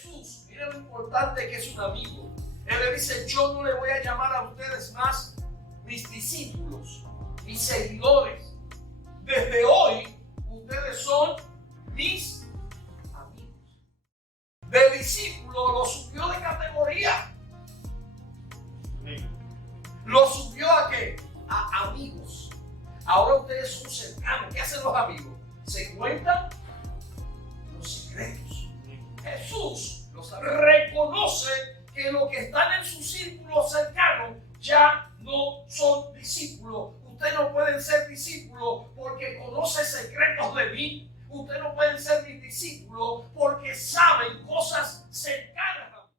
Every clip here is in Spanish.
Jesús, miren lo importante que es un amigo. Él le dice, yo no le voy a llamar a ustedes más mis discípulos, mis seguidores. Desde hoy, ustedes son mis amigos. De discípulo lo subió de categoría. Lo subió ¿a qué? A amigos. Ahora ustedes son cercanos. ¿Qué hacen los amigos? Se cuentan los secretos. Jesús los reconoce que los que están en su círculo cercano ya no son discípulos. Ustedes no pueden ser discípulos porque conocen secretos de mí. Ustedes no pueden ser mis discípulos porque saben cosas cercanas a mí.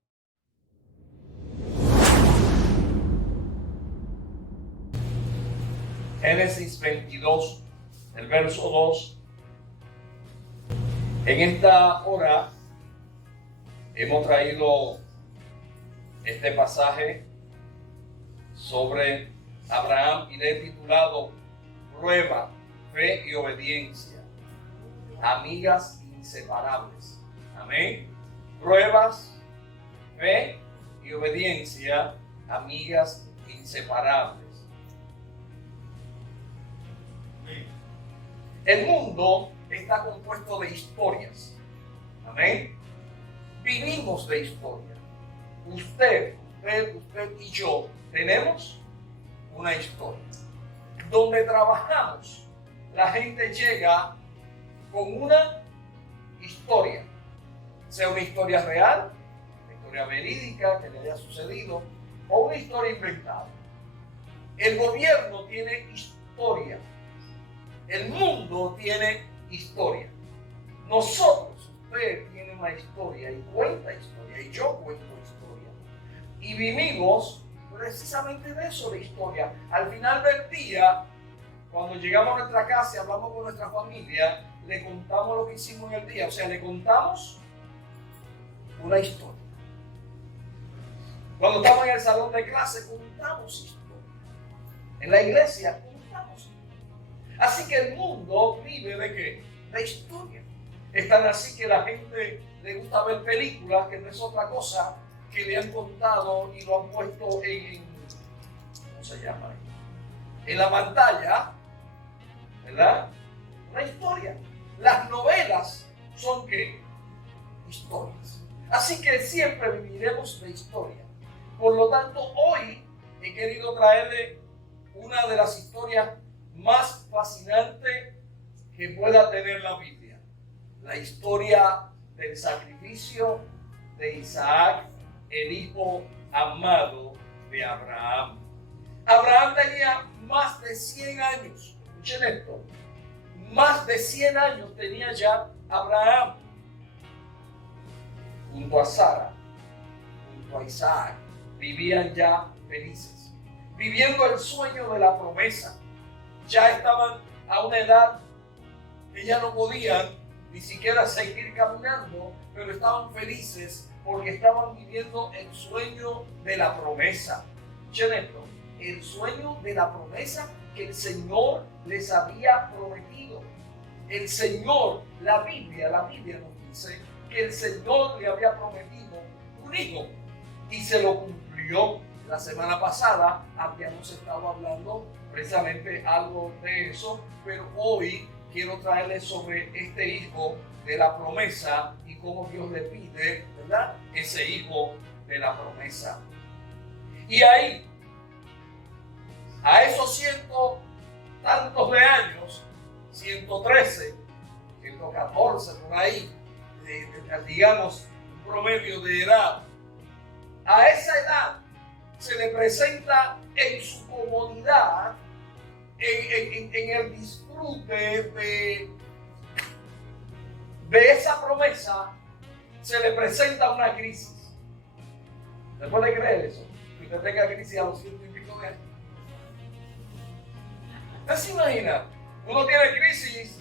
Génesis 22, el verso 2. En esta hora hemos traído este pasaje sobre Abraham y le he titulado Prueba, Fe y Obediencia, amigas inseparables. Amén. Pruebas, fe y obediencia, amigas inseparables. El mundo está compuesto de historias. Amén. Vivimos de historia. Usted y yo tenemos una historia. Donde trabajamos, la gente llega con una historia. Sea una historia real, una historia verídica que le haya sucedido, o una historia inventada. El gobierno tiene historia. El mundo tiene historia. Nosotros, usted tiene una historia y cuenta historia, y yo cuento historia. Y vivimos precisamente de eso, de historia. Al final del día, cuando llegamos a nuestra casa y hablamos con nuestra familia, le contamos lo que hicimos en el día. O sea, le contamos una historia. Cuando estamos en el salón de clase, contamos historia. En la iglesia, contamos historia. Así que el mundo vive ¿de qué? De historia. Es tan así que la gente le gusta ver películas, que no es otra cosa que le han contado y lo han puesto en ¿cómo se llama? En la pantalla, ¿verdad? Una historia. Las novelas son ¿qué? Historias. Así que siempre viviremos de historia. Por lo tanto, hoy he querido traerle una de las historias más fascinantes que pueda tener la Biblia. La historia del sacrificio de Isaac, el hijo amado de Abraham. Abraham tenía más de 100 años. Escuchen esto. Más de 100 años tenía ya Abraham. Junto a Sara, junto a Isaac, vivían ya felices. Viviendo el sueño de la promesa. Ya estaban a una edad que ya no podían ni siquiera seguir caminando, pero estaban felices porque estaban viviendo el sueño de la promesa. Escuchen esto, el sueño de la promesa que el Señor les había prometido. El Señor, la Biblia nos dice que el Señor le había prometido un hijo y se lo cumplió. La semana pasada habíamos estado hablando precisamente algo de eso, pero hoy quiero traerles sobre este hijo de la promesa y cómo Dios le pide, ¿verdad? Ese hijo de la promesa. Y ahí, a esos cientos tantos de años, 113, 114 por ahí, digamos, un promedio de edad, a esa edad se le presenta en su comodidad, en el disfrute de esa promesa, se le presenta una crisis. ¿Se puede creer eso? Que usted tenga crisis a los 100 y pico de años. ¿Usted se imagina? Uno tiene crisis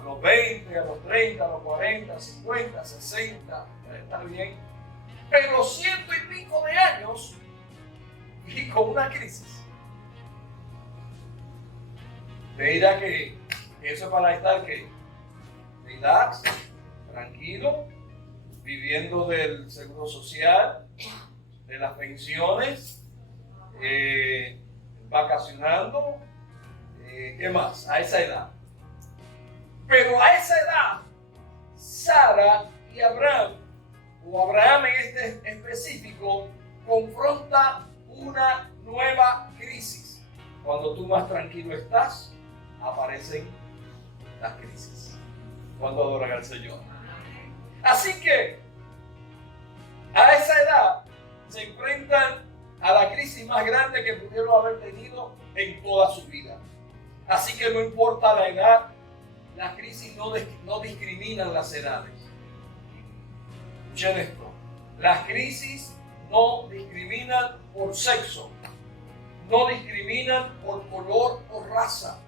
a los 20, a los 30, a los 40, 50, 60, está bien. Pero 100 y pico de años y con una crisis. Me dirá que eso es para estar que relax, tranquilo, viviendo del seguro social, de las pensiones, vacacionando, ¿qué más? A esa edad. Pero a esa edad, Sara y Abraham, o Abraham en este específico, confronta una nueva crisis. Cuando tú más tranquilo estás, aparecen las crisis. Cuando adoran al Señor. Así que, a esa edad, se enfrentan a la crisis más grande que pudieron haber tenido en toda su vida. Así que no importa la edad, las crisis no discriminan las edades. Escuchen esto, las crisis no discriminan por sexo, no discriminan por color o raza,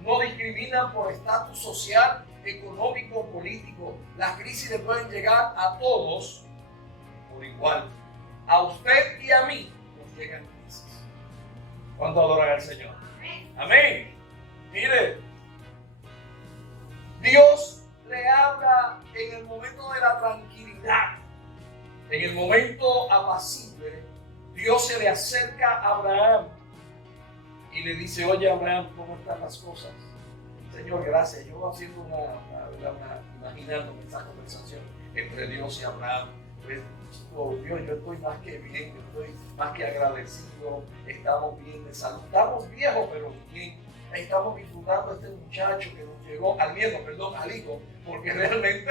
no discriminan por estatus social, económico, político. Las crisis le pueden llegar a todos por igual. A usted y a mí nos llegan crisis. ¿Cuánto adoran al Señor? Amén. Mire, Dios le habla en el momento de la tranquilidad, en el momento apacible. Dios se le acerca a Abraham y le dice: oye, Abraham, ¿cómo están las cosas? Señor, gracias. Yo haciendo imaginándome esa conversación entre Dios y Abraham. Pues, oh, Dios, yo estoy más que bien, yo estoy más que agradecido. Estamos bien de salud. Estamos viejos, pero bien. Estamos disfrutando a este muchacho que nos llegó, al hijo, porque realmente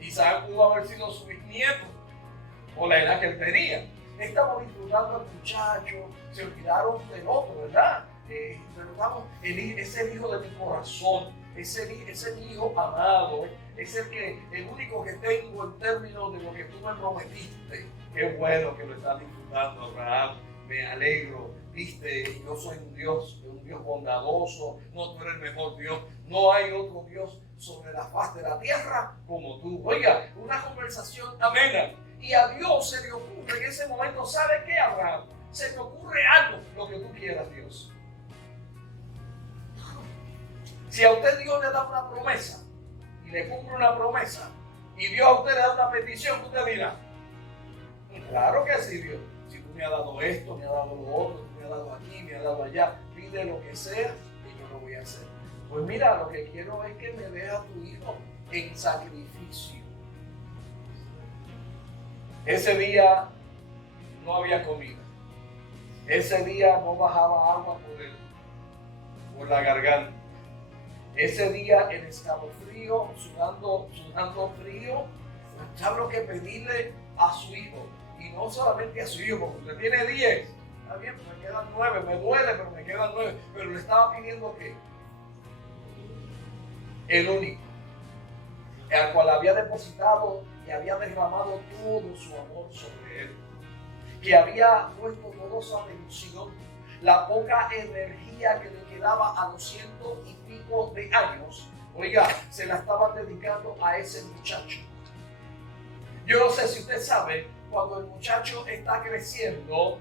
Isaac pudo haber sido su bisnieto por la edad que él tenía. Estamos disfrutando al muchacho, se olvidaron del otro, ¿verdad? Pero es el hijo de mi corazón, es el hijo amado, es el único que tengo en términos de lo que tú me prometiste. Qué bueno que lo estás disfrutando, Abraham, me alegro. Viste, yo soy un Dios bondadoso, no, tú eres el mejor Dios, no hay otro Dios sobre la faz de la tierra como tú. Oiga, una conversación amena. Y a Dios se le ocurre en ese momento, ¿sabe qué, Abraham? Se me ocurre algo, lo que tú quieras, Dios. Si a usted Dios le da una promesa y le cumple una promesa y Dios a usted le da una petición, usted dirá: claro que sí, Dios. Si tú me has dado esto, me has dado lo otro, tú me has dado aquí, me has dado allá, pide lo que sea y yo lo voy a hacer. Pues mira, lo que quiero es que me dejes a tu hijo en sacrificio. Ese día no había comida. Ese día no bajaba agua por la garganta. Ese día el escalofrío, sudando frío, ¿sabe lo que pedirle a su hijo? Y no solamente a su hijo, porque usted tiene 10. Está bien, pues me quedan 9, me duele, pero me quedan 9. Pero le estaba pidiendo que el único, al cual había depositado y había derramado todo su amor sobre él, que había puesto toda su atención, la poca energía que le quedaba a 200 y pico de años, oiga, se la estaban dedicando a ese muchacho. Yo no sé si usted sabe, cuando el muchacho está creciendo,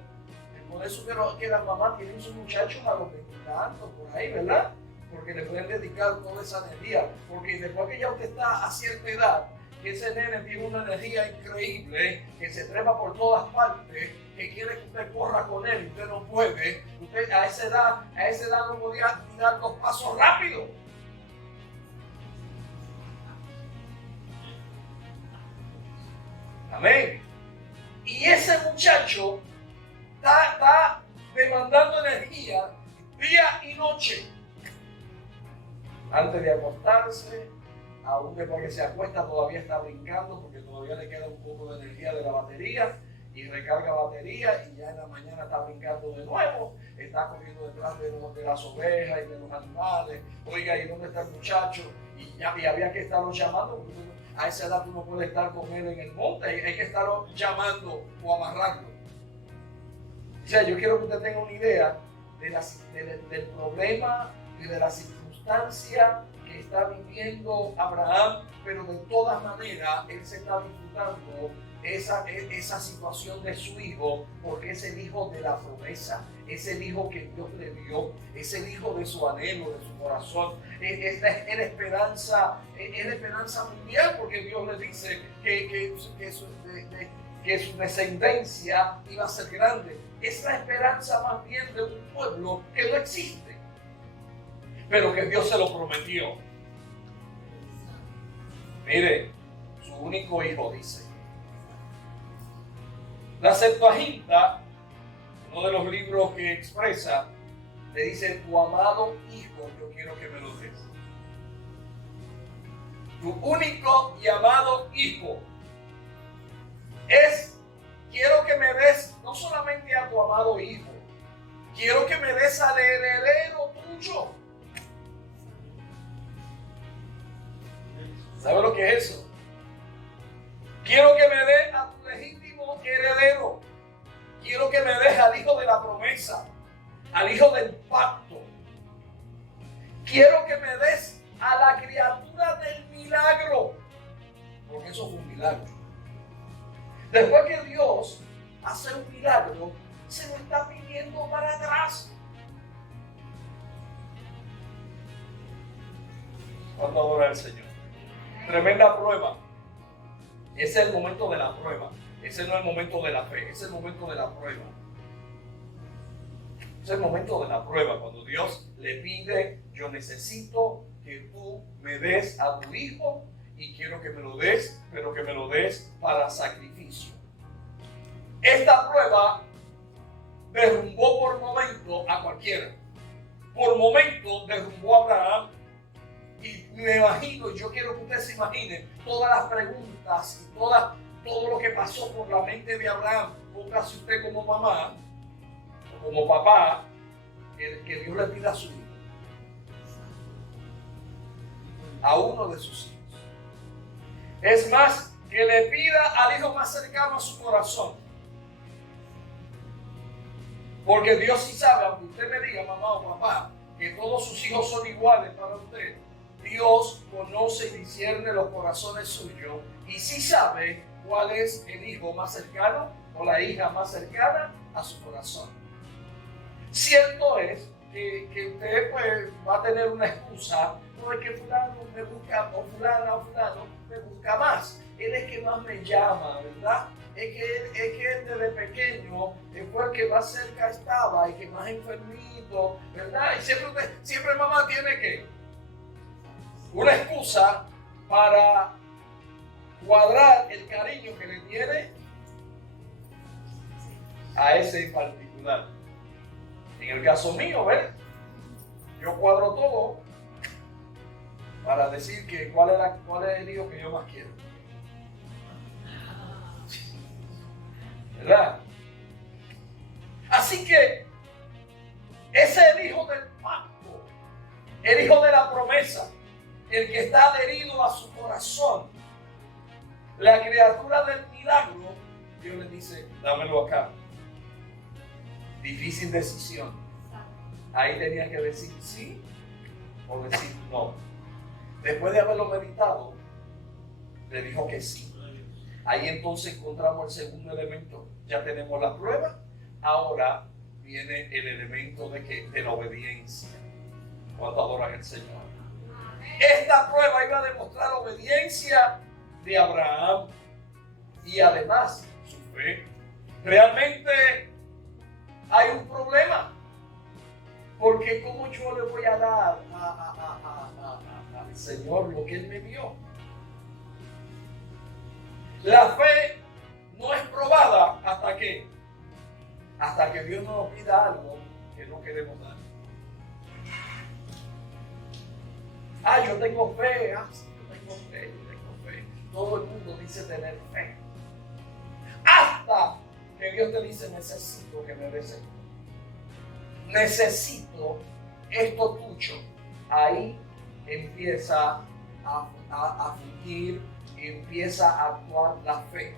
por eso que las mamás tienen sus muchachos a los 20 años, por ahí, ¿verdad? Porque le pueden dedicar toda esa energía. Porque después que ya usted está a cierta edad, que ese nene tiene una energía increíble, que se trepa por todas partes, que quiere que usted corra con él y usted no puede. Usted a esa edad no podía dar 2 pasos rápidos. Amén. Y ese muchacho está demandando energía día y noche. Antes de acostarse, aún después que se acuesta todavía está brincando porque todavía le queda un poco de energía de la batería y recarga batería, y ya en la mañana está brincando de nuevo, está corriendo detrás de las ovejas y de los animales. Oiga, ¿y dónde está el muchacho? Y había que estarlo llamando, porque a esa edad tú no puedes estar con él en el monte, hay que estarlo llamando o amarrarlo. O sea, yo quiero que usted tenga una idea del problema y de la circunstancia que está viviendo Abraham, pero de todas maneras él se está disfrutando esa situación de su hijo, porque es el hijo de la promesa, es el hijo que Dios le dio, es el hijo de su anhelo, de su corazón, es la esperanza mundial, porque Dios le dice que su descendencia iba a ser grande. Es la esperanza más bien de un pueblo que no existe, pero que Dios se lo prometió. Mire, su único hijo, dice. La Septuaginta, uno de los libros que expresa, le dice: tu amado hijo, yo quiero que me lo des. Tu único y amado hijo. Quiero que me des no solamente a tu amado hijo, quiero que me des al heredero tuyo. ¿Sabe lo que es eso? Quiero que me des a tu legítimo heredero. Quiero que me des al hijo de la promesa, al hijo del pacto. Quiero que me des a la criatura del milagro, porque eso fue un milagro. Después que Dios hace un milagro, se lo está pidiendo para atrás. ¿Cuánto adora el Señor? Tremenda prueba. Ese es el momento de la prueba. Ese no es el momento de la fe, ese es el momento de la prueba. Es el momento de la prueba, cuando Dios le pide: yo necesito que tú me des a tu hijo y quiero que me lo des, pero que me lo des para sacrificio. Esta prueba derrumbó por momento a cualquiera. Por momento derrumbó a Abraham. Y me imagino, yo quiero que usted se imagine todas las preguntas y todo lo que pasó por la mente de Abraham. Póngase usted como mamá o como papá, que Dios le pida a su hijo, a uno de sus hijos. Es más, que le pida al hijo más cercano a su corazón. Porque Dios sí sabe, aunque usted me diga, mamá o papá, que todos sus hijos son iguales para usted, Dios conoce y discierne los corazones suyos y sí sabe cuál es el hijo más cercano o la hija más cercana a su corazón. Cierto es que usted pues va a tener una excusa: no es que fulano me busca, o fulana o fulano me busca más, él es que más me llama, ¿verdad? Es que él desde pequeño fue el que más cerca estaba y que más enfermito, ¿verdad? Y siempre mamá tiene que una excusa para cuadrar el cariño que le tiene a ese en particular. En el caso mío, ¿ves? Yo cuadro todo para decir que cuál es el hijo que yo más quiero. ¿Verdad? Así que ese es el hijo del pacto, el hijo de la promesa, el que está adherido a su corazón, la criatura del milagro. Dios le dice: dámelo acá. Difícil decisión. Ahí tenía que decir sí o decir no. Después de haberlo meditado, le dijo que sí. Ahí entonces encontramos el segundo elemento. Ya tenemos la prueba. Ahora viene el elemento de la obediencia. ¿Cuánto adoran al Señor? Esta prueba iba a demostrar la obediencia de Abraham y además su fe. Realmente hay un problema, porque ¿cómo yo le voy a dar al Señor lo que Él me dio? La fe no es probada hasta que Dios nos pida algo que no queremos dar. Yo tengo fe, yo tengo fe. Todo el mundo dice tener fe. Hasta que Dios te dice: necesito que me des esto. Necesito esto tuyo. Ahí empieza a fluir, empieza a actuar la fe.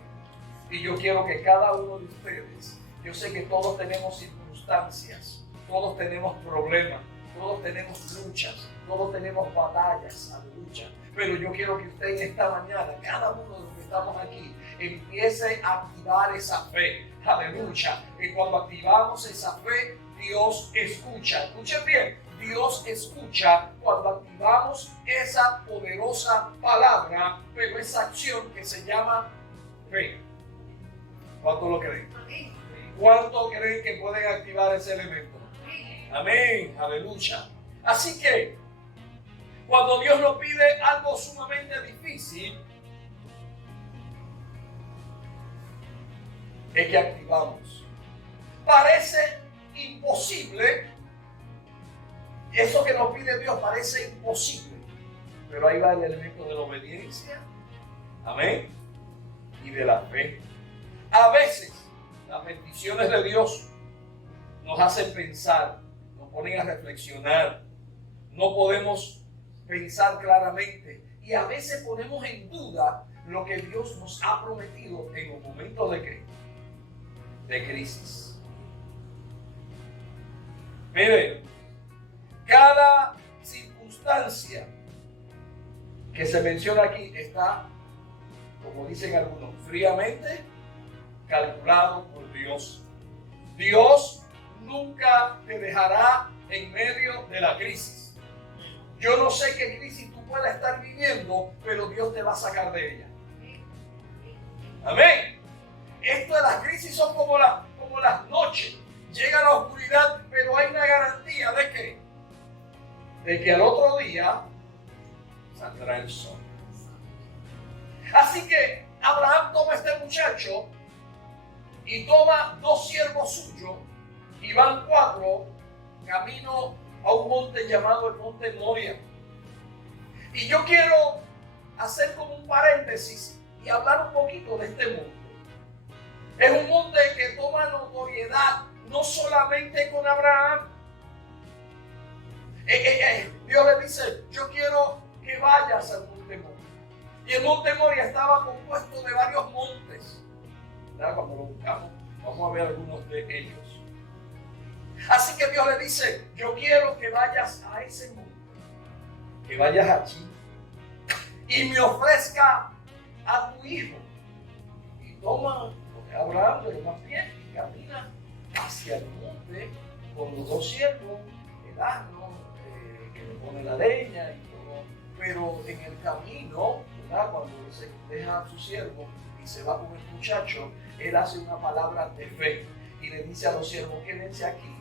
Y yo quiero que cada uno de ustedes, yo sé que todos tenemos circunstancias, todos tenemos problemas, todos tenemos luchas, todos tenemos batallas, aleluya. Pero yo quiero que usted en esta mañana, cada uno de los que estamos aquí, empiece a activar esa fe, aleluya. Y cuando activamos esa fe, Dios escucha. Escuchen bien, Dios escucha cuando activamos esa poderosa palabra, pero esa acción que se llama fe. ¿Cuánto lo creen? ¿Cuánto creen que pueden activar ese elemento? Amén, aleluya. Así que, cuando Dios nos pide algo sumamente difícil, es que activamos. Parece imposible, eso que nos pide Dios parece imposible, pero ahí va el elemento de la obediencia, amén, y de la fe. A veces, las bendiciones de Dios nos hacen pensar, nos ponen a reflexionar, no podemos pensar claramente y a veces ponemos en duda lo que Dios nos ha prometido en los momentos de crisis. Mire, cada circunstancia que se menciona aquí está, como dicen algunos, fríamente calculado por Dios. Dios nunca te dejará en medio de la crisis. Yo no sé qué crisis tú puedas estar viviendo, pero Dios te va a sacar de ella. Amén. Esto de las crisis son como las noches. Llega la oscuridad, pero hay una garantía de ¿qué? De que al otro día saldrá el sol. Así que Abraham toma a este muchacho y toma 2 siervos suyos y van 4 camino a un monte llamado el monte Moria. Y yo quiero hacer como un paréntesis y hablar un poquito de este monte. Es un monte que toma notoriedad no solamente con Abraham. Dios le dice, yo quiero que vayas al monte Moria. Y el monte Moria estaba compuesto de varios montes. Cuando lo buscamos, vamos a ver algunos de ellos. Así que Dios le dice, yo quiero que vayas a ese monte, que vayas allí y me ofrezca a tu hijo. Y toma Abraham de los más pies y camina hacia el monte con los 2 siervos, el asno, que le pone la leña y todo. Pero en el camino, ¿verdad? Cuando se deja a su siervo y se va con el muchacho, él hace una palabra de fe y le dice a los siervos, quédense aquí,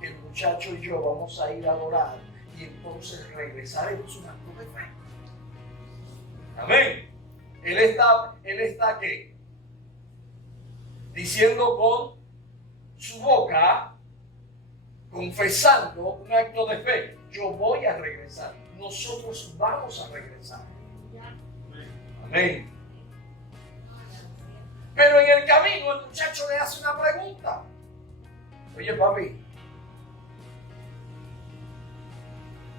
que el muchacho y yo vamos a ir a adorar y entonces regresaremos un acto de fe. Amén. Él está ¿qué? Diciendo con su boca, confesando un acto de fe. Yo voy a regresar. Nosotros vamos a regresar. Amén. Pero en el camino el muchacho le hace una pregunta. Oye, papi,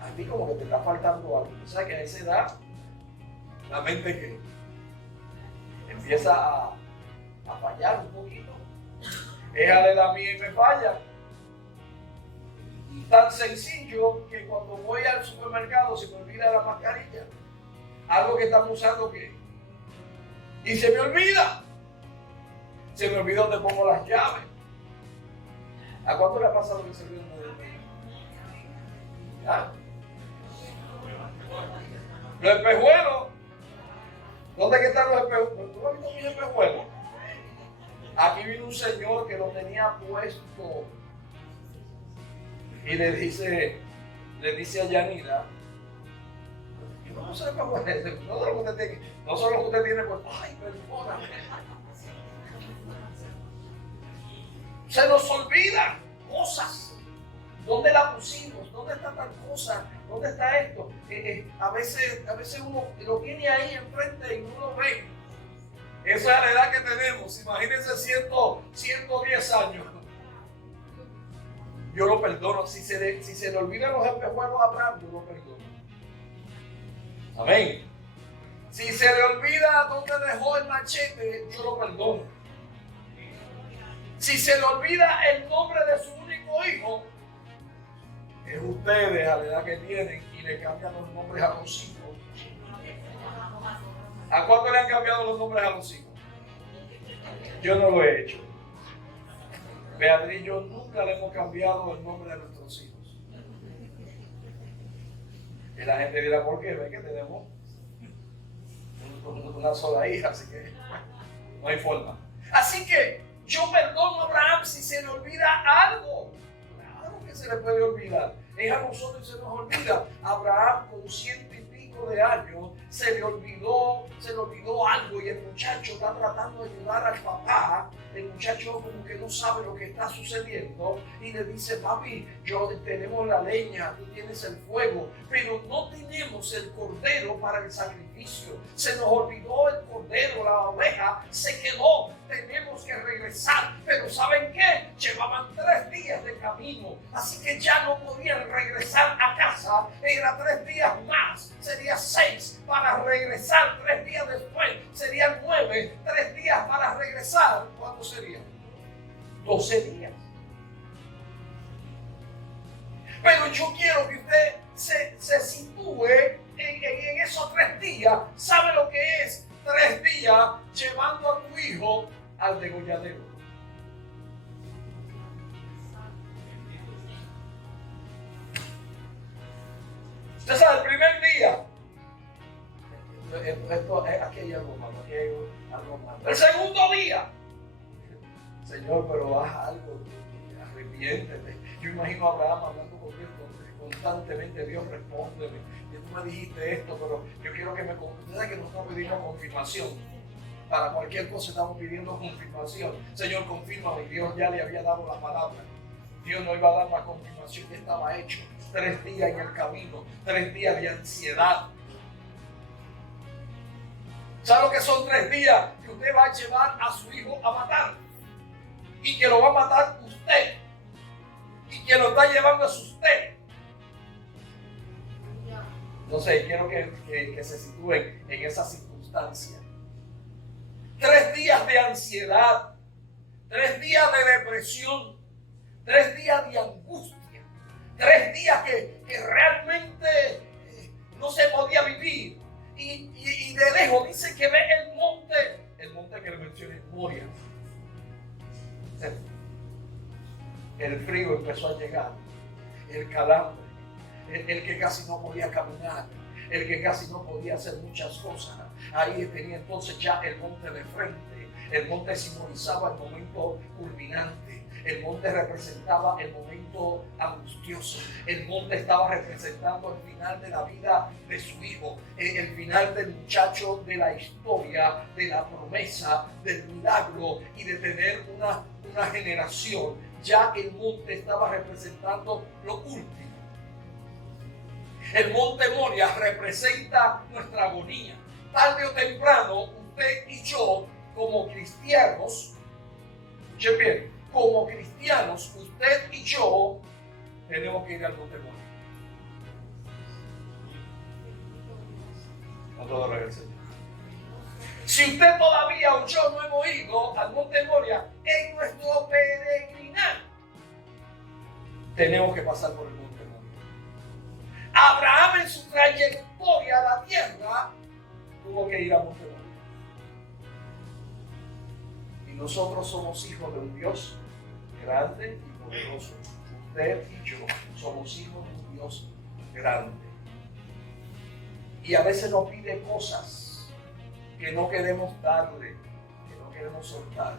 a ti como que te está faltando algo. ¿Tú sabes que a esa edad la mente que empieza a fallar un poquito? Ella le da a mí y me falla. Y tan sencillo que cuando voy al supermercado se me olvida la mascarilla. Algo que estamos usando que. Y se me olvida. Se me olvidó donde pongo las llaves. ¿A cuánto le ha pasado que se olvidó de mí? ¿Ah? Los espejuelos. ¿Dónde que están los espejuelos? ¿Tú has visto mis espejuelos? Aquí vino un señor que lo tenía puesto y le dice a Yanira, no son los que usted tiene, pues, ay, perdóname. Se nos olvida cosas. ¿Dónde la pusimos? ¿Dónde está tal cosa? ¿Dónde está esto? A veces uno lo tiene ahí enfrente y no lo ve. Esa es la edad que tenemos. Imagínense 110 años. Yo lo perdono. Si se le olvidan los espejuelos a Abraham, yo lo perdono. Amén. Si se le olvida dónde dejó el machete, yo lo perdono. Si se le olvida el nombre de su único hijo, Es ustedes a la edad que tienen y le cambian los nombres a los hijos. ¿A cuánto le han cambiado los nombres a los hijos? Yo no lo he hecho. Beatriz y yo nunca le hemos cambiado el nombre a nuestros hijos. Y la gente dirá, ¿por qué? Ve que tenemos una sola hija, así que no hay forma. Así que yo perdono a Abraham si se le olvida algo. Claro que se le puede olvidar. Es a nosotros se nos olvida. Abraham con 100 y pico de años se le olvidó algo y el muchacho está tratando de ayudar al papá. El muchacho como que no sabe lo que está sucediendo y le dice, papi, tenemos la leña, tú tienes el fuego, pero no tenemos el cordero para el sacrificio. Se nos olvidó el cordero, la oveja se quedó, tenemos que regresar. Pero ¿saben qué? Llevaban 3 días de camino, así que ya no podían regresar a casa. Era 3 días más, sería 6 para regresar. 3 días después serían 9, 3 días para regresar. ¿Cuánto sería? 12 días. Pero yo quiero que usted se sitúe en esos 3 días. ¿Sabe lo que es 3 días llevando a tu hijo al degolladero? Usted sabe, el primer día, aquí hay algo malo, aquí hay algo malo. El segundo día, Señor, pero haz algo, arrepiéntete. Yo imagino a Abraham hablando con Dios constantemente. Dios, respóndeme. Y tú me dijiste esto, pero yo quiero que me confirmes. Que no estamos pidiendo confirmación. Para cualquier cosa estamos pidiendo confirmación. Señor, confírmame. Dios ya le había dado la palabra. Dios no iba a dar la confirmación, ya estaba hecho. 3 días en el camino, 3 días de ansiedad. ¿Sabe lo que son 3 días? Que usted va a llevar a su hijo a matar. Y que lo va a matar usted. Y que lo está llevando es usted. No sé, quiero que se sitúen en esa circunstancia. 3 días de ansiedad. 3 días de depresión. 3 días de angustia. 3 días que realmente no se podía vivir. Y de lejos dice que ve el monte que le menciona en Moria. El frío empezó a llegar, el calambre, el que casi no podía caminar, el que casi no podía hacer muchas cosas. Ahí tenía entonces ya el monte de frente. El monte simbolizaba el momento culminante. El monte representaba el momento angustioso. El monte estaba representando el final de la vida de su hijo, el final del muchacho, de la historia, de la promesa, del milagro y de tener una generación. Ya el monte estaba representando lo último. El monte Moria representa nuestra agonía. Tarde o temprano, usted y yo, como cristianos, escuchen bien, como cristianos, usted y yo tenemos que ir al monte Moria. No todo regrese. Si usted todavía o yo no hemos ido al monte Moria en nuestro peregrinar, tenemos que pasar por el monte Moria. Abraham en su trayectoria a la tierra tuvo que ir al monte Moria. Y nosotros somos hijos de un Dios grande y poderoso. Usted y yo somos hijos de un Dios grande. Y a veces nos pide cosas que no queremos darle, que no queremos soltar.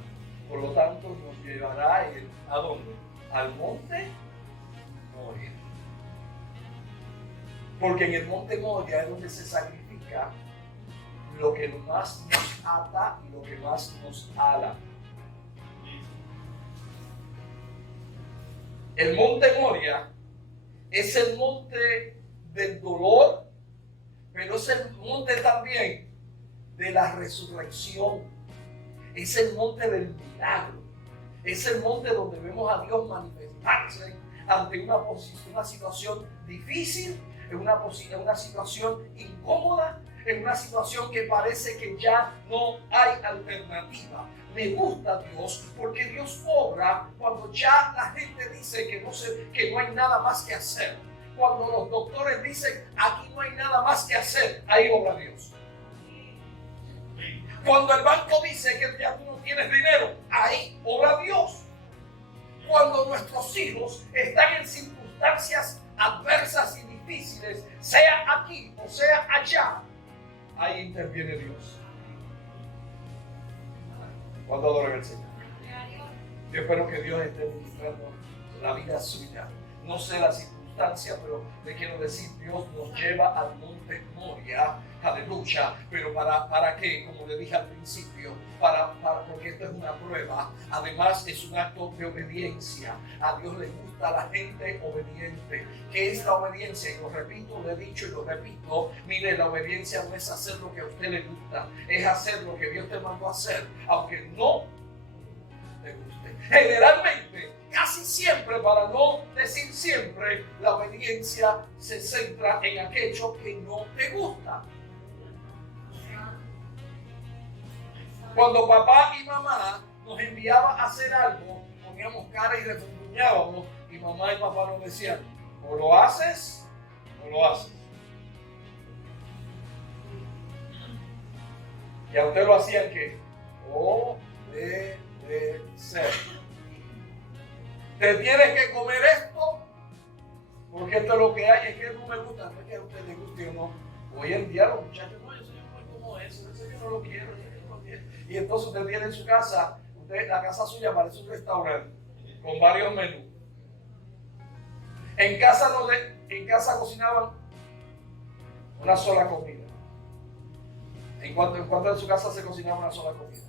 Por lo tanto, nos llevará él ¿a dónde? Al monte Moria. Porque en el monte Moria es donde se sacrifica lo que más nos ata y lo que más nos ala. El monte Moria es el monte del dolor, pero es el monte también de la resurrección. Es el monte del milagro. Es el monte donde vemos a Dios manifestarse ante una situación difícil, en una situación incómoda, en una situación que parece que ya no hay alternativa. Me gusta Dios porque Dios obra cuando ya la gente dice que no hay nada más que hacer. Cuando los doctores dicen aquí no hay nada más que hacer, ahí obra Dios. Cuando el banco dice que ya tú no tienes dinero, ahí obra Dios. Cuando nuestros hijos están en circunstancias adversas y difíciles, sea aquí o sea allá, ahí interviene Dios. Cuando adoran al Señor. Yo espero que Dios esté ministrando la vida suya. No sé la circunstancia, pero le quiero decir, Dios nos lleva al monte Moria, aleluya, pero ¿para qué? Como le dije al principio, porque esto es una prueba, además es un acto de obediencia. A Dios le gusta la gente obediente. ¿Qué es la obediencia? Y lo repito, lo he dicho y lo repito, mire, la obediencia no es hacer lo que a usted le gusta, es hacer lo que Dios te mandó a hacer, aunque no te guste. Generalmente, casi siempre, para no decir siempre, la obediencia se centra en aquello que no te gusta. Cuando papá y mamá nos enviaban a hacer algo, poníamos cara y refunfuñábamos, y mamá y papá nos decían, o lo haces o lo haces. Y a usted lo hacían que obedecer. Te tienes que comer esto, porque esto es lo que hay, es que no me gusta, no es que a usted le guste o no. Hoy en día los muchachos, no, eso yo no como eso yo no lo quiero, y entonces usted tiene en su casa, la casa suya parece un restaurante, con varios menús. En casa cocinaban una sola comida. ¿En cuanto en su casa se cocinaba una sola comida?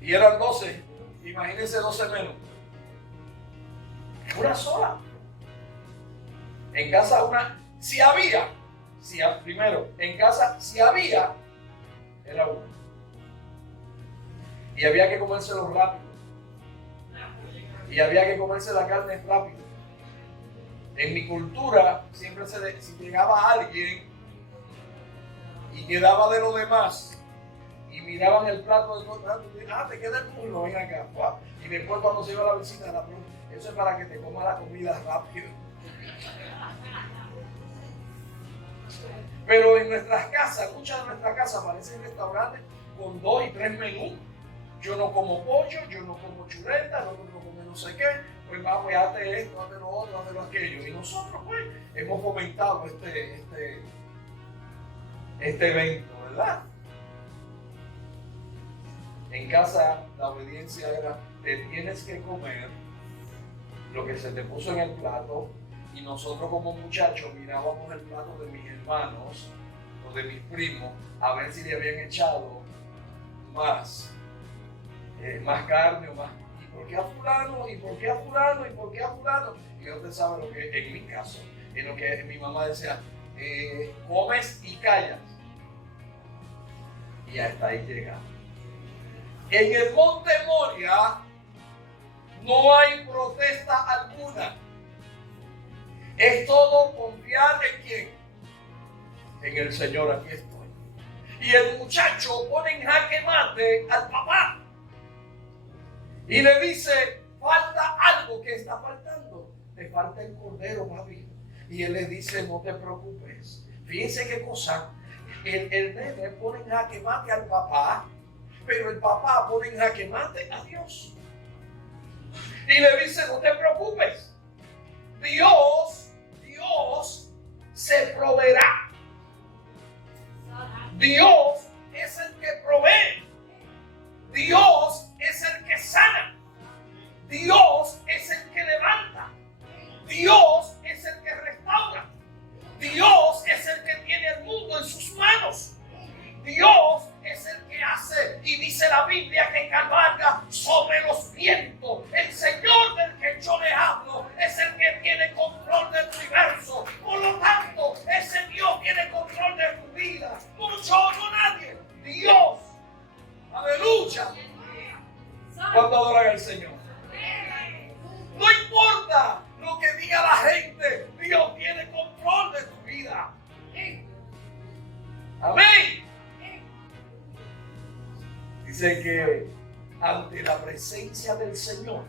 Y eran 12, imagínense 12 menús. Una sola. En casa primero, en casa si había, era una. Y había que comérselo rápido. Y había que comerse la carne rápido. En mi cultura, siempre si llegaba alguien y quedaba de lo demás, y miraban el plato del otro, te queda el muslo, ven acá. Y después cuando se iba a la visita, eso es para que te coma la comida rápido. Pero en nuestras casas, muchas de nuestras casas parecen restaurantes con 2 y 3 menús. Yo no como pollo, yo no como chuleta, no como no sé qué. Pues vamos, hazte esto, hazte lo otro, hazte lo aquello. Y nosotros pues hemos fomentado este evento, ¿verdad? En casa la obediencia era, te tienes que comer lo que se te puso en el plato. Y nosotros como muchachos mirábamos el plato de mis hermanos o de mis primos a ver si le habían echado más carne o más. ¿Y por qué a fulano? ¿Y por qué a fulano? ¿Y por qué a fulano? Y usted sabe lo que en mi caso, en lo que mi mamá decía, comes y callas. Y hasta ahí llega. En el monte Moria no hay protesta alguna. Es todo confiar en quién. En el Señor, aquí estoy. Y el muchacho pone en jaque mate al papá. Y le dice, falta algo. ¿Que está faltando? Te falta el cordero, papi. Y él le dice, no te preocupes. Fíjense qué cosa. El nene pone en jaque mate al papá, pero el papá pone en jaque mate a Dios. Y le dice, no te preocupes. Dios se proveerá. Dios es el que provee. Dios es el que sana. Dios es el que levanta. Dios es el que restaura. Dios es el que tiene el mundo en sus manos. Dios es el que hace, y dice la Biblia, que cabalga sobre los vientos. El Señor del que yo le hablo es el que tiene control del universo. Por lo tanto, ese Dios tiene control de tu vida. Mucho o no Dice que ante la presencia del Señor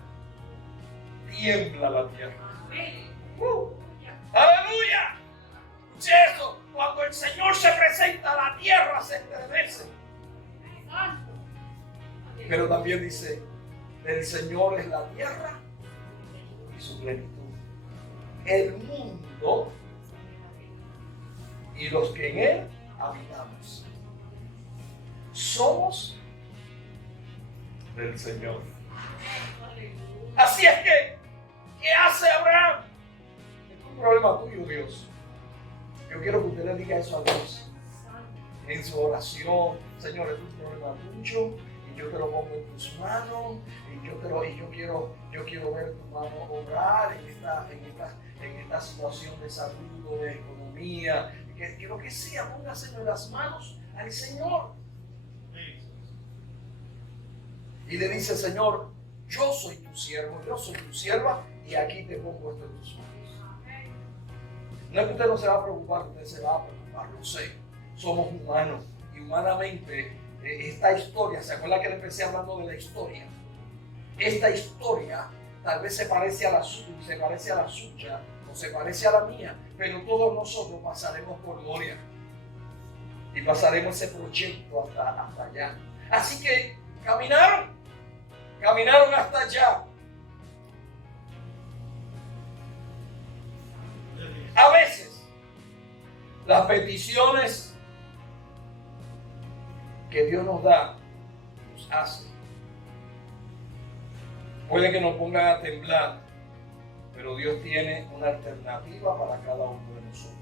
tiembla la tierra. ¡Aleluya! Escuche eso. Cuando el Señor se presenta, la tierra se estremece. Pero también dice, del Señor es la tierra y su plenitud. El mundo y los que en él habitamos. Somos del Señor. Así es que, ¿qué hace Abraham? Es un problema tuyo, Dios. Yo quiero que usted le diga eso a Dios. En su oración, Señor, es un problema tuyo y yo te lo pongo en tus manos y yo quiero ver tu mano obrar en esta situación de salud o de economía. Que lo que sea, póngase en las manos al Señor. Y le dice, Señor, yo soy tu siervo, yo soy tu sierva y aquí te pongo esto en tus manos. No es que usted no se va a preocupar, usted se va a preocupar, lo sé. Somos humanos y humanamente esta historia, ¿se acuerda que le empecé hablando de la historia? Esta historia tal vez se parece a la suya o se parece a la mía, pero todos nosotros pasaremos por gloria y pasaremos ese proyecto hasta allá. Así que caminaron hasta allá. A veces las peticiones que Dios nos da, nos hace, puede que nos pongan a temblar, pero Dios tiene una alternativa para cada uno de nosotros.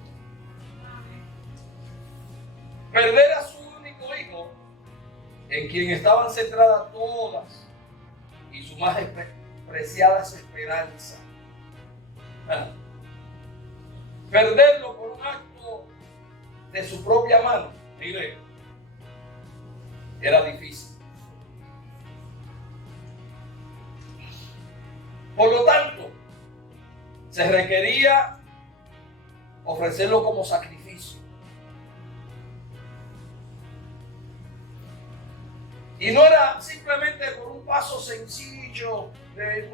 Perder a su único hijo, en quien estaban centradas todas y sus más preciadas esperanzas. Perderlo por un acto de su propia mano, mire, era difícil. Por lo tanto, se requería ofrecerlo como sacrificio. Y no era simplemente por un paso sencillo de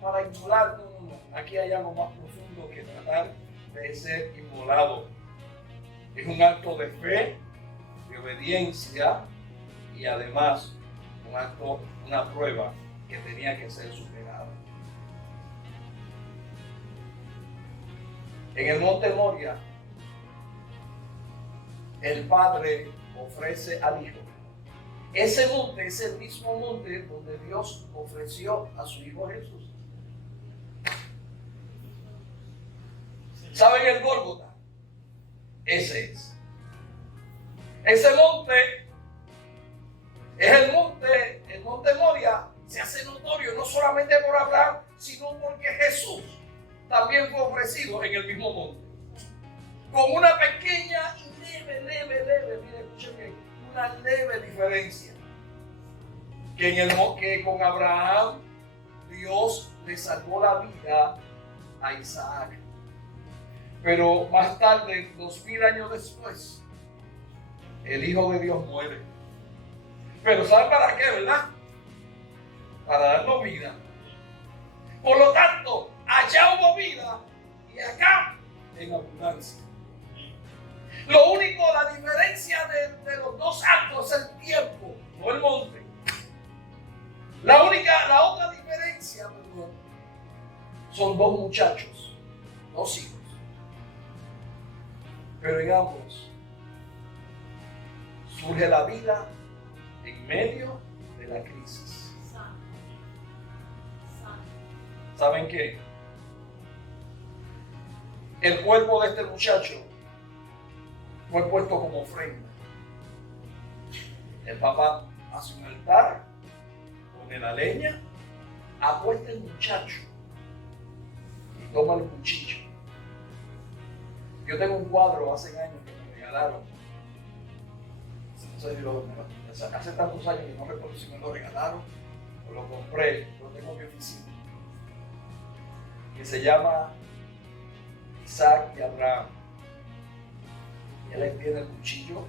para inmolar. No. Aquí hay algo más profundo que tratar de ser inmolado. Es un acto de fe, de obediencia y además una prueba que tenía que ser superada. En el monte Moria, el Padre ofrece al Hijo. Ese monte es el mismo monte donde Dios ofreció a su Hijo Jesús. ¿Saben el Gólgota? Ese es. Ese monte es el monte Moria. Se hace notorio no solamente por Abraham, sino porque Jesús también fue ofrecido en el mismo monte. Con una pequeña y leve, mire, escuchen bien, una leve diferencia. Que con Abraham Dios le salvó la vida a Isaac. Pero más tarde, 2000 años después, el Hijo de Dios muere. Pero ¿saben para qué, verdad? Para darnos vida. Por lo tanto, allá hubo vida y acá en abundancia. Lo único, la diferencia de los dos actos es el tiempo, no el monte. La otra diferencia, son dos muchachos, dos hijos. Pero en ambos surge la vida en medio de la crisis. ¿Saben qué? El cuerpo de este muchacho fue puesto como ofrenda. El papá hace un altar, pone la leña, acuesta el muchacho y toma el cuchillo. Yo tengo un cuadro hace años que me regalaron. Hace tantos años que no recuerdo si me lo regalaron o lo compré, lo tengo en mi oficina. Que se llama Isaac y Abraham. Y él tiene el cuchillo.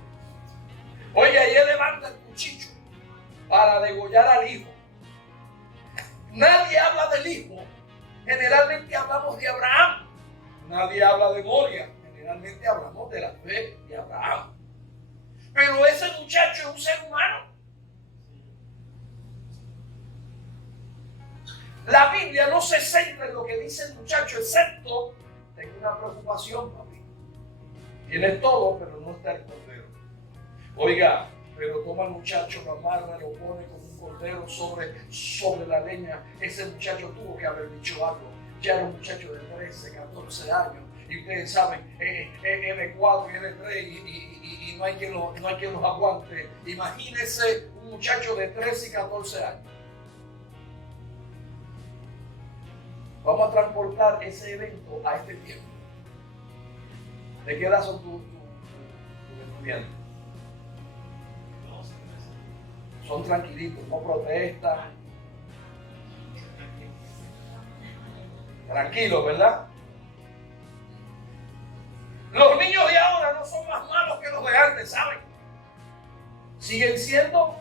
Oye, y él levanta el cuchillo para degollar al hijo. Nadie habla del hijo. Generalmente hablamos de Abraham. Nadie habla de Moria. Generalmente hablamos de la fe de Abraham. Pero ese muchacho es un ser humano. La Biblia no se centra en lo que dice el muchacho, excepto tengo una preocupación, papi. Tienes todo, pero no está el cordero. Oiga, pero toma al muchacho, lo amarra, lo pone como un cordero sobre la leña. Ese muchacho tuvo que haber dicho algo. Ya era un muchacho de 13, 14 años. Y ustedes saben, R4 y R3 y no hay quien los aguante. Imagínense un muchacho de 13 y 14 años. Vamos a transportar ese evento a este tiempo. ¿De qué edad son tus estudiantes? Son tranquilitos, no protestan. Tranquilos, ¿verdad? Los niños de ahora no son más malos que los de antes, ¿saben? Siguen siendo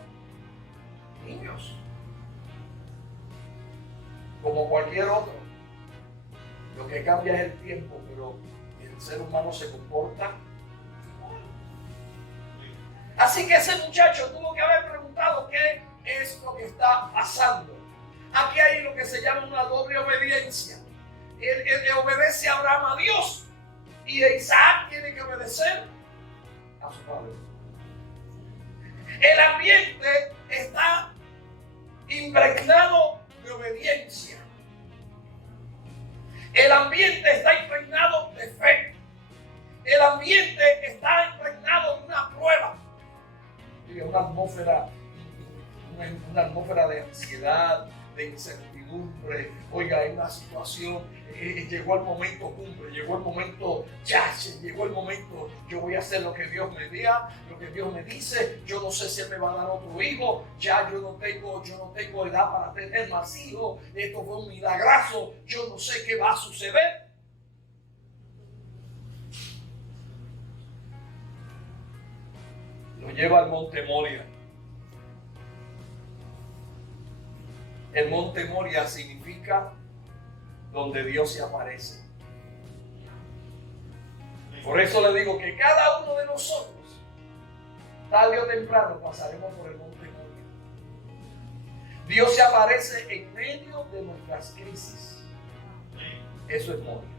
niños. Como cualquier otro. Lo que cambia es el tiempo, pero el ser humano se comporta igual. Así que ese muchacho tuvo que haber preguntado qué es lo que está pasando. Aquí hay lo que se llama una doble obediencia. Él obedece a Abraham a Dios y Isaac tiene que obedecer a su padre. El ambiente está impregnado de obediencia. El ambiente está impregnado de fe. El ambiente está impregnado de una prueba. Una atmósfera de ansiedad, de incertidumbre. Oiga, hay una situación, llegó el momento cumbre, llegó el momento llegó el momento, yo voy a hacer lo que Dios me diga, lo que Dios me dice. Yo no sé si Él me va a dar otro hijo, ya yo no tengo edad para tener más hijos, esto fue un milagrazo, yo no sé qué va a suceder. Lo lleva al monte Moria. El monte Moria significa donde Dios se aparece. Por eso le digo que cada uno de nosotros, tarde o temprano, pasaremos por el monte Moria. Dios se aparece en medio de nuestras crisis. Eso es Moria.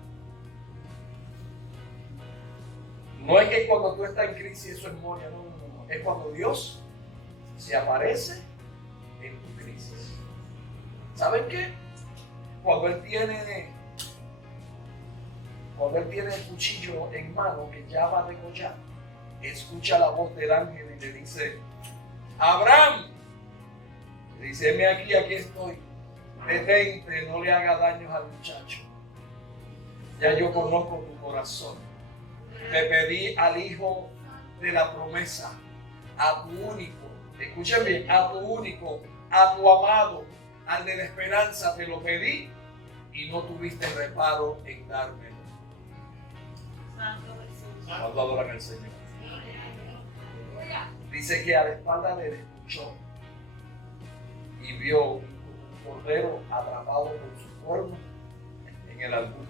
No es que cuando tú estás en crisis eso es Moria, no. Es cuando Dios se aparece en tu crisis. ¿Saben qué? Cuando Él tiene el cuchillo en mano que ya va a degollar, escucha la voz del ángel y le dice: Abraham, le dice: heme aquí estoy, detente, no le haga daños al muchacho. Ya yo conozco tu corazón. Te pedí al hijo de la promesa, a tu único, escuchen bien, a tu único, a tu amado, al de la esperanza te lo pedí y no tuviste reparo en dármelo. ¿Cuándo adoran al Señor? Dice que a la espalda de él escuchó y vio un cordero atrapado por su cuerno en el almud.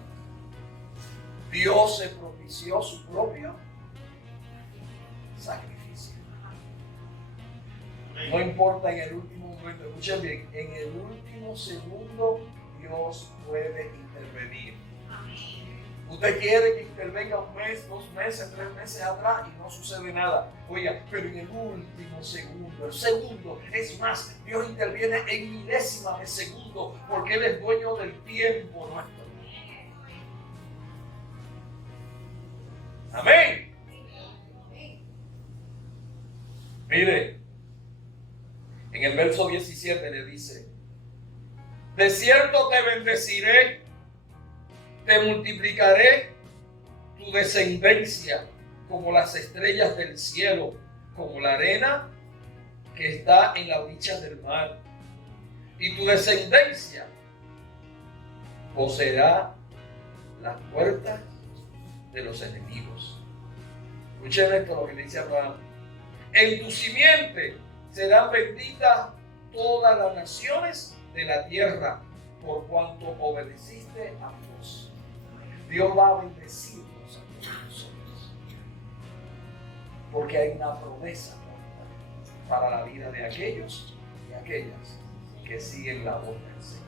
Dios se propició su propio sacrificio. No importa en el último momento, escuchen bien, en el último segundo Dios puede intervenir. Usted quiere que intervenga un mes, 2 meses, 3 meses atrás y no sucede nada. Oiga, pero en el último segundo, el segundo, es más, Dios interviene en milésimas de segundo porque Él es dueño del tiempo nuestro. Amén. Mire, en el verso 17 le dice: de cierto te bendeciré, te multiplicaré tu descendencia como las estrellas del cielo, como la arena que está en la orilla del mar. Y tu descendencia poseerá las puertas de los enemigos. Escuchen esto, lo que dice Abraham: en tu simiente serán benditas todas las naciones de la tierra, por cuanto obedeciste a Dios. Dios va a bendecirnos a todos nosotros, porque hay una promesa para la vida de aquellos y aquellas que siguen la voz del Señor.